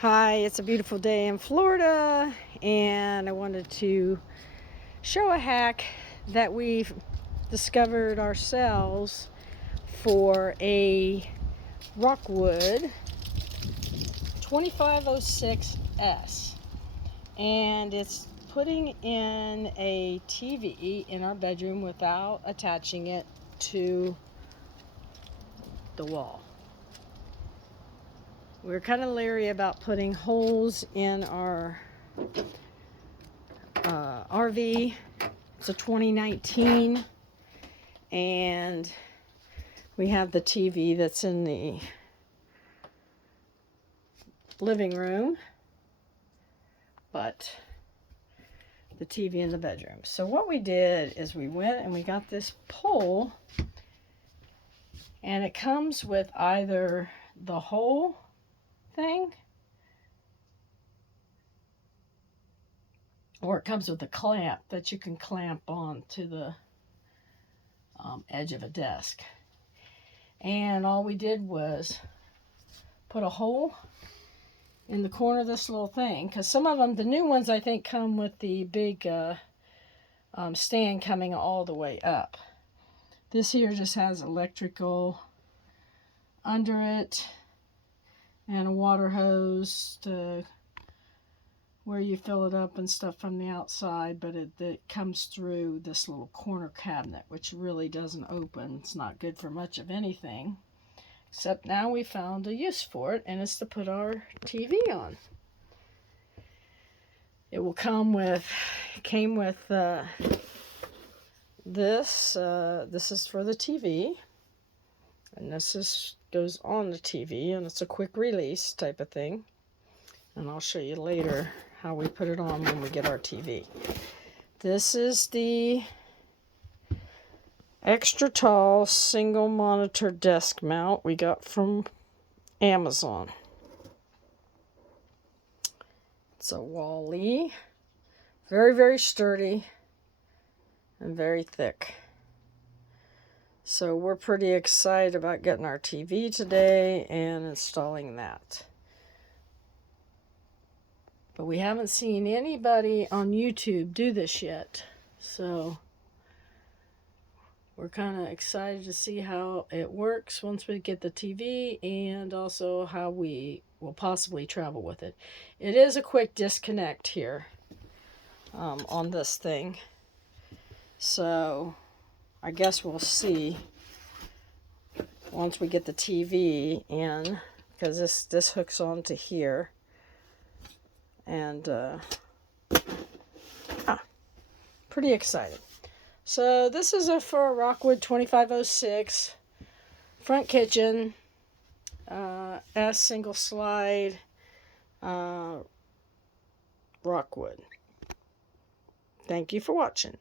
Hi, it's a beautiful day in Florida, and I wanted to show a hack that we've discovered ourselves for a Rockwood 2506S. And it's putting in a TV in our bedroom without attaching it to the wall. We're kind of leery about putting holes in our RV. It's a 2019, and we have the TV that's in the living room, but the TV in the bedroom. So what we did is we went and we got this pole, and it comes with either the whole thing or it comes with a clamp that you can clamp on to the edge of a desk. And all we did was put a hole in the corner of this little thing, because some of them, the new ones, I think come with the big stand coming all the way up. This here just has electrical under it and a water hose to where you fill it up and stuff from the outside, but it comes through this little corner cabinet, which really doesn't open. It's not good for much of anything, except now we found a use for it, and it's to put our TV on. It will come with, came with this. This is for the TV, and this goes on the TV, and it's a quick release type of thing. And I'll show you later how we put it on when we get our TV. This is the extra tall single monitor desk mount we got from Amazon. It's a Wally, very, very sturdy and very thick. So we're pretty excited about getting our TV today and installing that. But we haven't seen anybody on YouTube do this yet. So we're kind of excited to see how it works once we get the TV, and also how we will possibly travel with it. It is a quick disconnect here on this thing. So I guess we'll see once we get the TV in, because this hooks onto here. And pretty excited. So this is for a Rockwood 2506 front kitchen, S single slide, Rockwood. Thank you for watching.